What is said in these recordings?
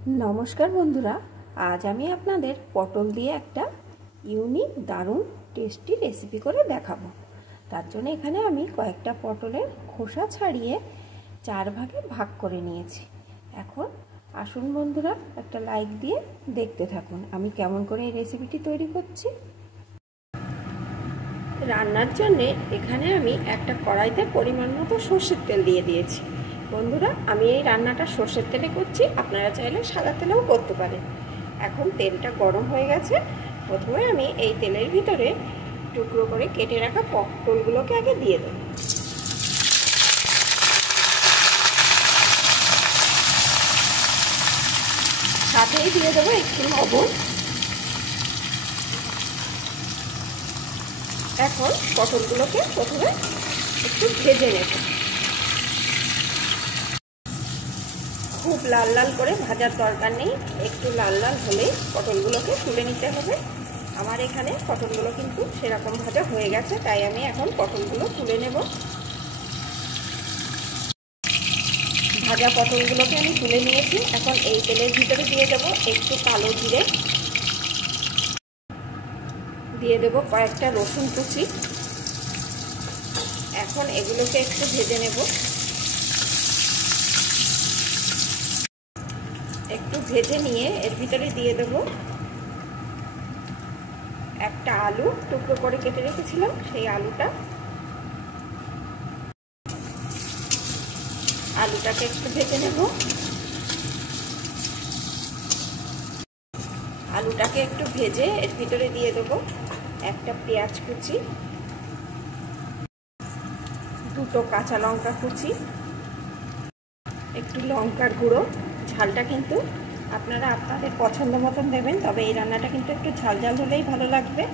नमस्कार बंधुरा आज आमी आपनादेर पटल दिए एकटा यूनिक दारुण टेस्टी रेसिपि करे देखाबो। तार जोन्नो एखाने आमी कयेकटा पटलेर खोसा छाड़िए चार भागे भाग करे नियेछि। एखन आसुन बंधुरा एकटा लाइक दिए देखते थाकुन आमी केमन करे एई रेसिपिटी तैरी करछि। रान्नार जोन्नो एखाने आमी एकटा कड़ाइते परिमाण मतो सर्षेर तेल दिए दिएछि। बंधुरा आमी এই রান্নাটা সরষের তেলে করছি, আপনারা চাইলে সাদা তেলেও করতে পারেন। এখন তেলটা গরম হয়ে গেছে। প্রথমে আমি এই তেলের ভিতরে টুকরো করে কেটে রাখা পটলগুলোকে আগে দিয়ে দেব। সাথেই দিয়ে দেব একটু লবণ। এখন পটলগুলোকে প্রথমে একটু ভেজে নেব। खूब लाल लाल करे भाजार दरकार नहीं, एकटू लाल लाल होले पटलगुलोके तुले निते होबे। आमार एखाने पटलगुलो किन्तु सेरकम भाजा हये गेछे, ताई आमी एखन पटलगुलो तुले नेब। भाजा पटलगुलोके आमी तुले नियेछि। एखन एई तेलेर भितरे दिये देब एकटू कालो जिरे, दिये देब कयेकटा रसुन कुचि। एखन एगुलोके एकटू भेजे नेब। একটু ভেজে নিয়ে এর ভিতরে দিয়ে দেব একটা আলু টুকরো করে কেটে রেখেছিলাম, সেই আলুটাকে একটু ভেজে নেব। আলুটাকে একটু ভেজে এর ভিতরে দিয়ে দেব একটা পেঁয়াজ কুচি, দুটো কাঁচা লঙ্কা কুচি, একটু লঙ্কার গুঁড়ো। ঝালটা কিন্তু আপনারা আপনাদের পছন্দ মতন দেবেন, তবে এই রান্নাটা কিন্তু একটু ঝাল ঝাল হলেই ভালো লাগবে।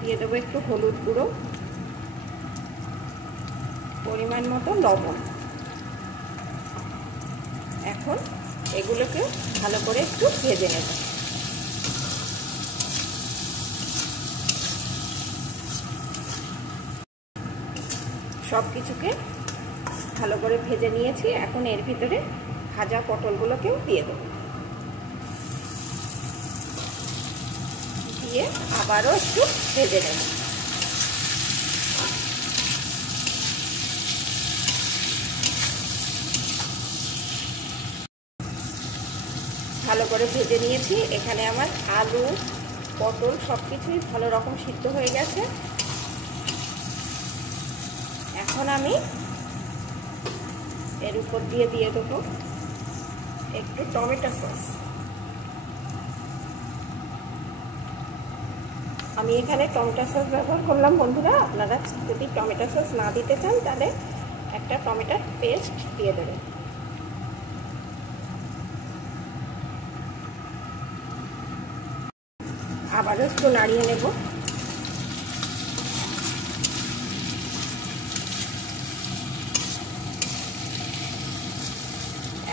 দিয়ে দেবো একটু হলুদ গুঁড়ো, পরিমাণ মতো লবণ। এখন এগুলোকে ভালো করে একটু ভেজে নেব। সব কিছুকে ভালো করে ভেজে নিয়েছি। এখন এর ভিতরে ভাজা পটলগুলোকেও দিয়ে দেব, দিয়ে আবারও একটু ভেজে নেব। ভালো করে ভেজে নিয়েছি। এখানে আমার আলু পটল সবকিছুই ভালো রকম সিদ্ধ হয়ে গেছে। এখন আমি এর উপর দিয়ে দেবো একটু টমেটো সস। আমি এখানে টমেটো সস ব্যবহার করলাম বন্ধুরা। আপনারা যদি টমেটো সস না দিতে চান তাহলে একটা টমেটোর পেস্ট দিয়ে দেবেন। আবারও একটু নাড়িয়ে নেব।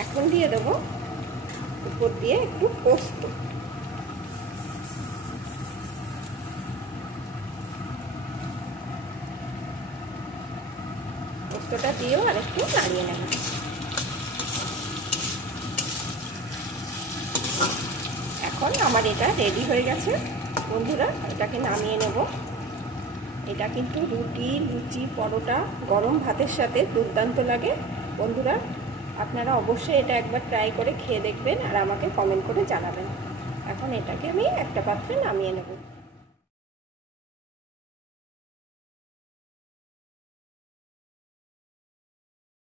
এখন দিয়ে দেব উপর দিয়ে একটু পোস্ত। পোস্তটা দিয়েও আর একটু নাড়িয়ে নেব। এখন আমার এটা রেডি হয়ে গেছে বন্ধুরা। এটাকে নামিয়ে নেব। এটা কিন্তু রুটি, লুচি, পরোটা, গরম ভাতের সাথে দুর্দান্ত লাগে বন্ধুরা। আপনারা অবশ্যই এটা একবার ট্রাই করে খেয়ে দেখবেন আর আমাকে কমেন্ট করে জানাবেন। এখন এটাকে আমি একটা পাত্রে নামিয়ে নেব।